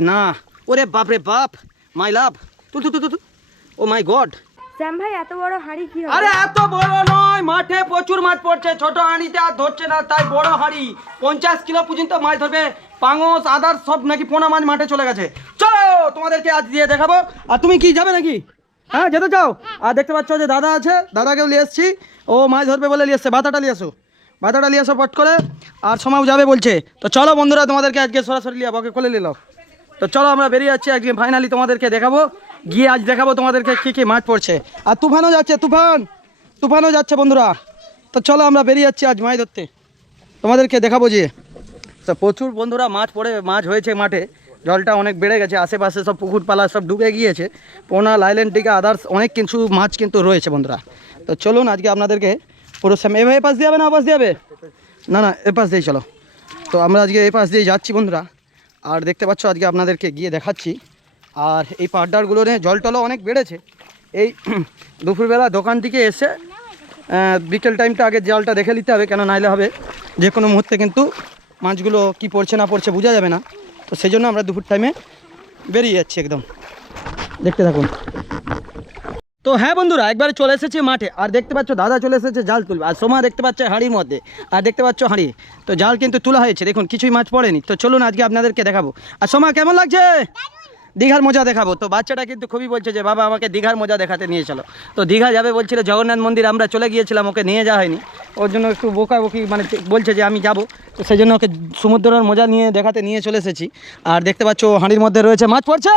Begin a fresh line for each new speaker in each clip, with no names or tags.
না ওরে বাপ রে বাপ মাই লাভ তু তু তু ও মাই গড
শ্যাম ভাই এত বড় হাঁড়ি কি
আরে এত বড় নয় মাঠে প্রচুর মাছ পড়ছে ছোট হাঁড়িতে আর ধরছে না তাই বড় হাঁড়ি। পঞ্চাশ কিলো পর্যন্ত মাছ ধরবে পাঙস আদার সব নাকি পোনা মাছ মাঠে চলে গেছে। চলো তোমাদেরকে আজ দিয়ে দেখাবো। আর তুমি কি যাবে নাকি? হ্যাঁ যেতে চাও? আর দেখতে পাচ্ছ যে দাদা আছে দাদাকেও নিয়ে এসছি। ও মাছ ধরবে বলে নিয়ে এসছে বাতাটা নিয়ে এসো। বাতাটা নিয়ে এসো পট করে আর সময়ও যাবে বলছে। তো চলো বন্ধুরা তোমাদেরকে আজকে সরাসরি লিয়া বকে কোলে নিল তো চলো আমরা বেরিয়ে যাচ্ছি আজকে ফাইনালি তোমাদেরকে দেখাবো। গিয়ে আজ দেখাবো তোমাদেরকে কী কী মাছ পড়ছে। আর তুফানও যাচ্ছে, তুফান! তুফানও যাচ্ছে বন্ধুরা। তো চলো আমরা বেরিয়ে যাচ্ছি আজ মাছ ধরতে। তোমাদেরকে দেখাবো যে তো প্রচুর বন্ধুরা মাছ পড়ে, মাছ হয়েছে মাঠে। জলটা অনেক বেড়ে গেছে, আশেপাশে সব পুকুর পালা সব ঢুকে গিয়েছে। পোনা, লাইলেন, টিকা, আদার্স, অনেক কিছু মাছ কিন্তু রয়েছে বন্ধুরা। তো চলুন আজকে আপনাদেরকে পুরো সামনে এভাবে পাশ দিয়ে যাবে না পাশ দিয়ে যাবে? না না, এ পাশ চলো। তো আমরা আজকে এই পাশ দিয়ে যাচ্ছি বন্ধুরা। আর দেখতে পাচ্ছ আজকে আপনাদেরকে গিয়ে দেখাচ্ছি। আর এই পাড্ডারগুলো নিয়ে জল টলও অনেক বেড়েছে। এই দুপুরবেলা দোকান থেকে এসে বিকেল টাইমটা আগে জলটা দেখে নিতে হবে, কেন নাইলে হবে। যে কোনো মুহূর্তে কিন্তু মাছগুলো কি পড়ছে না পড়ছে বোঝা যাবে না। তো সেই জন্য আমরা দুপুর টাইমে বেরিয়ে যাচ্ছি একদম। দেখতে থাকুন। তো হ্যাঁ বন্ধুরা, একবারে চলে এসেছে মাঠে। আর দেখতে পাচ্ছ, দাদা চলে এসেছে, জাল তুলবে। আর সোমা দেখতে পাচ্ছে হাঁড়ির মধ্যে। আর দেখতে পাচ্ছ হাঁড়ি। তো জাল কিন্তু তোলা হয়েছে। দেখুন, কিছুই মাছ পড়েনি। তো চলুন আজকে আপনাদেরকে দেখাবো। আর সোমা, কেমন লাগছে? দীঘার মজা দেখাবো। তো বাচ্চাটা কিন্তু খুবই বলছে যে, বাবা, আমাকে দীঘার মজা দেখাতে নিয়ে চলো। তো দীঘা যাবে বলছিল, জগন্নাথ মন্দির আমরা চলে গিয়েছিলাম, ওকে নিয়ে যাওয়া হয়নি। ওর জন্য একটু বোকা বকি মানে বলছে যে, আমি যাব। তো সেই জন্য ওকে সমুদ্রের মজা নিয়ে দেখাতে নিয়ে চলে এসেছি। আর দেখতে পাচ্ছ, হাঁড়ির মধ্যে রয়েছে মাছ পড়ছে?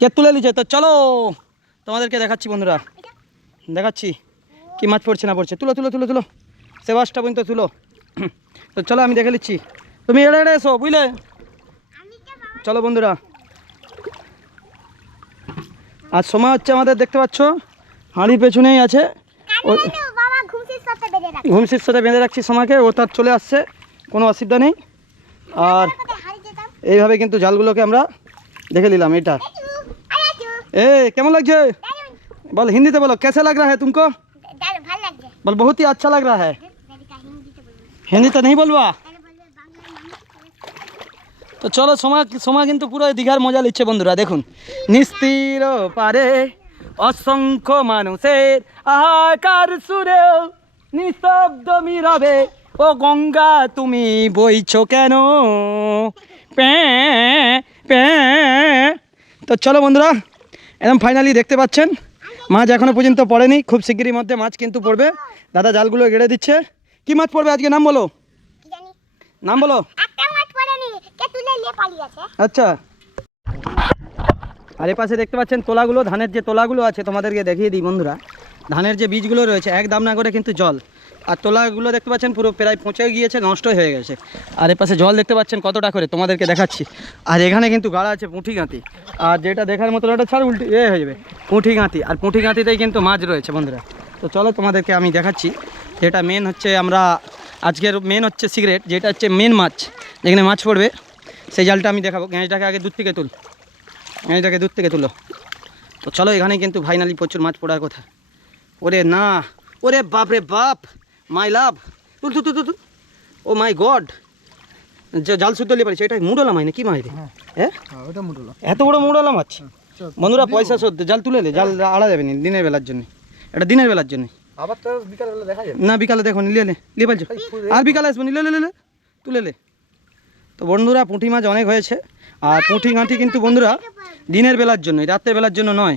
কে তুলে নিচ্ছে? তো চলো, তোমাদেরকে দেখাচ্ছি বন্ধুরা। দেখাচ্ছি কি মাছ পড়ছে না পড়ছে। তুলো তুলো তুলো তুলো। সেবাসটা পর্যন্ত তুলো। তো চলো, আমি দেখে নিচ্ছি। তুমি এড়ে এড়ে এসো, বুঝলে? চলো বন্ধুরা। আর সময় হচ্ছে আমাদের, দেখতে পাচ্ছ? হাঁড়ির পেছনেই আছে। ঘুমসির সাথে বেঁধে রাখছি সময়কে ও তার চলে আসছে। কোনো অসুবিধা নেই। আর এইভাবে কিন্তু জালগুলোকে আমরা দেখে নিলাম, এটা। এ, কেমন লাগছে? বল, হিন্দিতে বলো, কেসে লাগ রা হ্যাঁ তুমি বল, বহুত হি আচ্ছা লাগ রা হ্যাঁ হিন্দিতে নেই বলবা? তো চলো, সোমা সোমা কিন্তু পুরো দীঘার মজা লিচ্ছে বন্ধুরা, দেখুন। নিস্তির পারে অসংখ্য মানুষের আহাকার সুরেও নিঃশব্দ মিরাবে ও গঙ্গা, তুমি বইছো কেন? প্যাঁ প্যাঁ। তো চলো বন্ধুরা একদম ফাইনালি দেখতে পাচ্ছেন। মাছ এখনও পর্যন্ত পড়েনি খুব শিগগিরই মধ্যে মাছ কিন্তু পড়বে। দাদা জালগুলো গেড়ে দিচ্ছে। কি মাছ পড়বে আজকে? নাম বলো। নাম বলো। আচ্ছা। আর পাশে দেখতে পাচ্ছেন তোলাগুলো ধানের যে তোলাগুলো আছে তোমাদেরকে দেখিয়ে দিই বন্ধুরা। ধানের যে বীজগুলো রয়েছে এক দাম না করে কিন্তু জল। আর তোলাগুলো দেখতে পাচ্ছেন পুরো প্রায় পচে গিয়েছে, নষ্ট হয়ে গেছে। আর এ পাশে জল দেখতে পাচ্ছেন কতটা করে, তোমাদেরকে দেখাচ্ছি। আর এখানে কিন্তু গাড়া আছে পুঁঠি গাঁতি। আর যেটা দেখার মতো ওটা ছাড় উল্টি এ হয়ে যাবে, পুঁঠি গাঁতি। আর পুঁঠি গাঁতিতেই কিন্তু মাছ রয়েছে বন্ধুরা। তো চলো তোমাদেরকে আমি দেখাচ্ছি। যেটা মেন হচ্ছে আমরা আজকের মেন হচ্ছে সিগারেট যেটা হচ্ছে মেন মাছ। যেখানে মাছ পড়বে। সেই জালটা আমি দেখাবো। গ্যাঁসটাকে আগে দূর থেকে তুল। গ্যাঁজটাকে দূর থেকে তুলো। তো চলো এখানে কিন্তু ফাইনালি প্রচুর মাছ পড়ার কথা। ওরে না, ওরে বাপ রে বাপ! মাই লাভ। তুল তুল তুল তুল, ও মাই গড। যে জাল শুদ্ধ নিয়ে পারিস এটা মুডলা মাই না কি মাই রে? হ্যাঁ।
মুটলো
এত বড় মুডলা মাছ? বন্ধুরা পয়সা শোধ জাল তুলে লে জাল আড়া যাবে না দিনের বেলার জন্য। এটা দিনের বেলার জন্য।
আবার তো বিকালবেলা দেখা যাবে।
না বিকালে দেখো নিলে লে লিয়ে পারছ আর বিকালে আসব নিলে লে লে, লে তুলে লে। তো বন্ধুরা পুঁটি মাছ অনেক হয়েছে। আর পুঁটি গাঁটি কিন্তু বন্ধুরা দিনের বেলার জন্য রাত্রের বেলার জন্য নয়।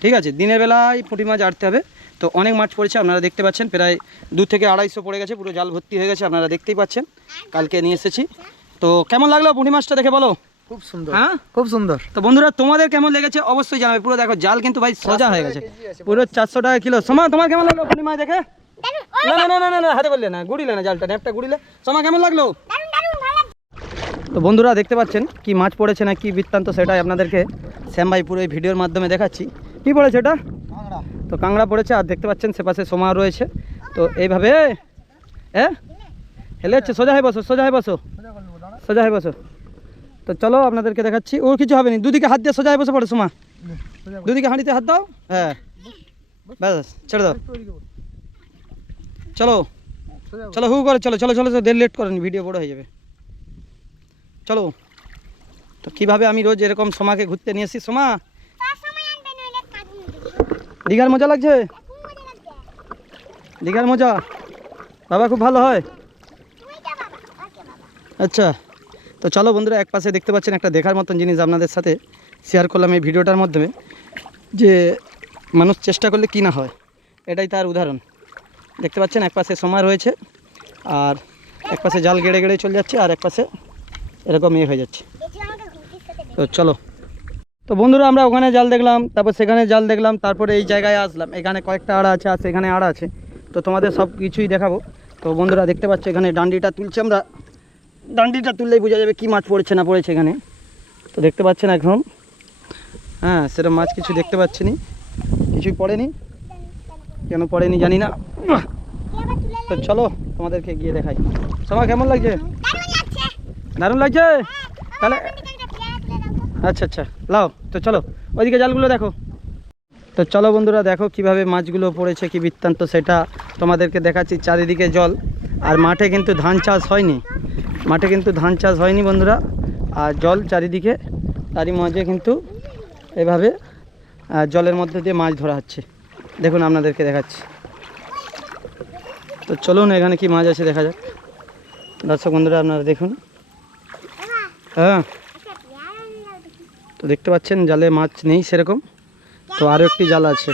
ঠিক আছে দিনের বেলায় পুঁটি মাছ আটতে হবে। তো অনেক মাছ পড়েছে আপনারা দেখতে পাচ্ছেন প্রায় দু থেকে আড়াইশো পড়ে গেছে পুরো জাল ভর্তি হয়ে গেছে আপনারা দেখতেই পাচ্ছেন কালকে নিয়ে এসেছি। তো কেমন লাগল পুঁটি মাছটা দেখে বলো?
খুব সুন্দর।
হ্যাঁ?
খুব সুন্দর।
তো বন্ধুরা তোমাদের কেমন লেগেছে অবশ্যই জানাবে। পুরো দেখো জাল কিন্তু ভাই সোজা হয়ে গেছে। পুরো চারশো টাকা কিলো। সময় তোমার কেমন লাগল পুঁটি মাছ দেখে? না না না না না হাতে বললে না গুড়িলে না জালটা ন্যাপটা গুড়িলে সময় কেমন লাগল? তো বন্ধুরা দেখতে পাচ্ছেন কি মাছ পড়েছে না কি বৃত্তান্ত সেটাই আপনাদেরকে শ্যাম ভাই পুরো এই ভিডিওর মাধ্যমে দেখাচ্ছি। কি পড়েছে এটা তো কাঁকড়া পড়েছে, আর দেখতে পাচ্ছেন সে পাশে সমা রয়েছে। তো এইভাবে হ্যাঁ? হেলে যাচ্ছে সোজা হয়ে বসো, সোজা হয়ে বসো। সোজা হয়ে বসো। তো চলো আপনাদেরকে দেখাচ্ছি, ওর কিছু হবে না। দুদিকে হাত দিয়ে সোজা হয়ে বসে পড়ে, সোমা। দুদিকে হাঁড়িতে হাত দাও হ্যাঁ। ব্যাস, ছেড়ে দাও। চলো। চলো, হু করে, চলো চলো চলো চলো, দেড় লেট করেন, ভিডিও বড় হয়ে যাবে। চলো। তো কীভাবে আমি রোজ এরকম সোমাকে ঘুরতে নিয়ে আসি সোমা? দীঘার মজা লাগছে? দীঘার মজা? বাবা, খুব ভালো হয়? আচ্ছা তো চলো বন্ধুরা, এক পাশে দেখতে পাচ্ছেন একটা দেখার মতন জিনিস আপনাদের সাথে শেয়ার করলাম এই ভিডিওটার মাধ্যমে, যে মানুষ চেষ্টা করলে কি না হয়। এটাই তার উদাহরণ। দেখতে পাচ্ছেন, এক পাশে সময় রয়েছে, আর এক পাশে জাল গেড়ে গেড়ে চলে যাচ্ছে, আর এক পাশে এরকম ইয়ে হয়ে যাচ্ছে। তো চলো। তো বন্ধুরা আমরা ওখানে জাল দেখলাম তারপর সেখানে জাল দেখলাম তারপরে এই জায়গায় আসলাম। এখানে কয়েকটা আড়া আছে আর সেখানে আড়া আছে। তো তোমাদের সব কিছুই দেখাবো। তো বন্ধুরা দেখতে পাচ্ছ এখানে ডান্ডিটা তুলছে আমরা। ডান্ডিটা তুললেই বোঝা যাবে কি মাছ পড়েছে না পড়েছে এখানে। তো দেখতে পাচ্ছেন এখন? হ্যাঁ সেরকম মাছ কিছু দেখতে পাচ্ছি নি। কিছুই পড়েনি? কেন পড়েনি জানি না। তো চলো তোমাদেরকে গিয়ে দেখাই। সময় কেমন লাগছে? দারুণ লাগছে। তাহলে আচ্ছা আচ্ছা। লাও, তো চলো, ওইদিকে জালগুলো দেখো। তো চলো বন্ধুরা, দেখো কীভাবে মাছগুলো পড়েছে, কি বৃত্তান্ত সেটা তোমাদেরকে দেখাচ্ছি চারিদিকে জল। আর মাঠে কিন্তু ধান চাষ হয়নি। মাঠে কিন্তু ধান চাষ হয়নি বন্ধুরা। আর জল চারিদিকে, তারই মাঝে কিন্তু এভাবে জলের মধ্যে দিয়ে মাছ ধরা হচ্ছে। দেখুন আপনাদেরকে দেখাচ্ছি। তো চলুন, এখানে কি মাছ আছে দেখা যাক। দর্শক বন্ধুরা, আপনারা দেখুন। হ্যাঁ। তো দেখতে পাচ্ছেন, জালে মাছ নেই সেরকম। তো আরও একটি জাল আছে।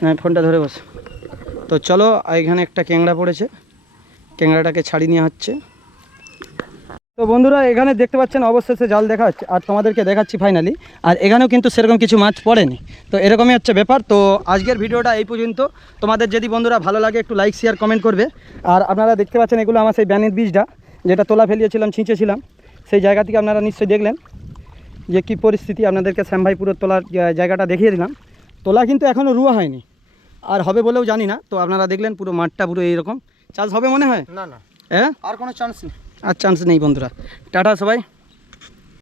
হ্যাঁ ফোনটা ধরে বস। তো চলো, এখানে একটা ক্যাংড়া পড়েছে। ক্যাংড়াটাকে ছাড়িয়ে নেওয়া হচ্ছে। তো বন্ধুরা এখানে দেখতে পাচ্ছেন অবশেষে জাল দেখা হচ্ছে আর তোমাদেরকে দেখাচ্ছি ফাইনালি আর এখানেও কিন্তু সেরকম কিছু মাছ পড়েনি। তো এরকমই হচ্ছে ব্যাপার। তো আজকের ভিডিওটা এই পর্যন্ত। তোমাদের যদি বন্ধুরা ভালো লাগে একটু লাইক শেয়ার কমেন্ট করবে। আর আপনারা দেখতে পাচ্ছেন এগুলো আমার সেই ব্যানের বীজটা যেটা তোলা ফেলিয়েছিলাম ছিঁচেছিলাম। সেই জায়গা থেকে আপনারা নিশ্চয়ই দেখলেন যে কি পরিস্থিতি আপনাদেরকে শ্যামভাই পুরো তোলার জায়গাটা দেখিয়ে দিলাম। তোলা কিন্তু এখনও রুয়া হয়নি। আর হবে বলেও জানি না। তো আপনারা দেখলেন পুরো মাঠটা পুরো এইরকম। চাষ হবে মনে হয়?
না না।
হ্যাঁ?
আর কোনো চান্স নেই।
আর চান্স নেই বন্ধুরা। টাটা সবাই।